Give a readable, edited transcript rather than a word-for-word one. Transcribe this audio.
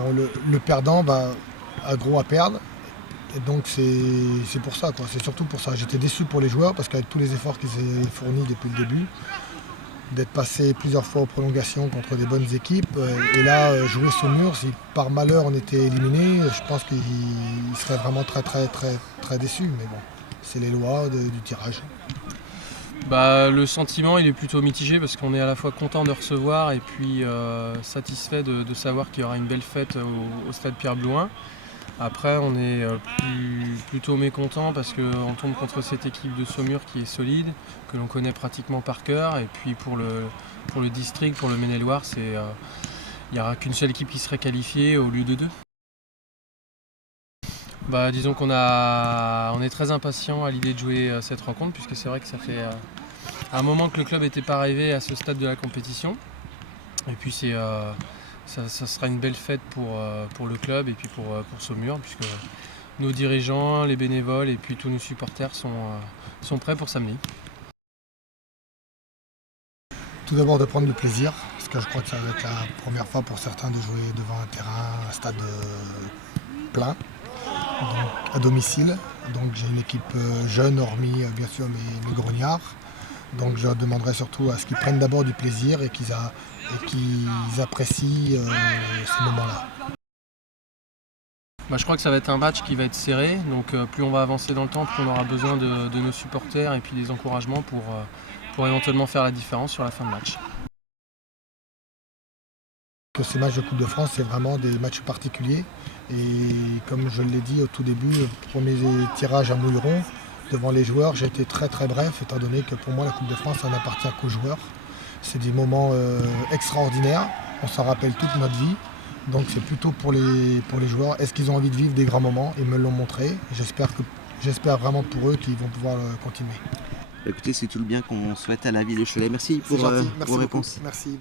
Le perdant a gros à perdre. Et donc c'est pour ça, c'est surtout pour ça. J'étais déçu pour les joueurs parce qu'avec tous les efforts qu'ils ont fournis depuis le début, d'être passé plusieurs fois aux prolongations contre des bonnes équipes, et là jouer Saumur, si par malheur on était éliminé, je pense qu'ils seraient vraiment très déçus. Mais bon, c'est les lois du tirage. Le sentiment il est plutôt mitigé parce qu'on est à la fois content de recevoir et puis satisfait de savoir qu'il y aura une belle fête au stade Pierre-Blouin. Après on est plutôt mécontent parce qu'on tombe contre cette équipe de Saumur qui est solide, que l'on connaît pratiquement par cœur. Et puis pour le district, pour le Maine-et-Loire, il n'y aura qu'une seule équipe qui serait qualifiée au lieu de deux. Disons qu'on est très impatient à l'idée de jouer cette rencontre, puisque c'est vrai que ça fait un moment que le club n'était pas arrivé à ce stade de la compétition. Et puis ça sera une belle fête pour le club et puis pour Saumur, puisque nos dirigeants, les bénévoles et puis tous nos supporters sont prêts pour samedi. Tout d'abord de prendre du plaisir, parce que je crois que ça va être la première fois pour certains de jouer devant un stade plein, donc à domicile. Donc j'ai une équipe jeune, hormis bien sûr mes grognards. Donc je demanderai surtout à ce qu'ils prennent d'abord du plaisir et qu'ils apprécient ces moments-là. Je crois que ça va être un match qui va être serré, donc plus on va avancer dans le temps, plus on aura besoin de nos supporters et puis des encouragements pour éventuellement faire la différence sur la fin de match. Ces matchs de Coupe de France, c'est vraiment des matchs particuliers. Et comme je l'ai dit au tout début, le premier tirage à Mouilleron, devant les joueurs, j'ai été très bref, étant donné que pour moi la Coupe de France, ça n'appartient qu'aux joueurs. C'est des moments extraordinaires, on s'en rappelle toute notre vie. Donc c'est plutôt pour les joueurs. Est-ce qu'ils ont envie de vivre des grands moments? Ils me l'ont montré. J'espère vraiment pour eux qu'ils vont pouvoir continuer. Écoutez, c'est tout le bien qu'on souhaite à la ville de Cholet. Merci pour vos réponses. Merci.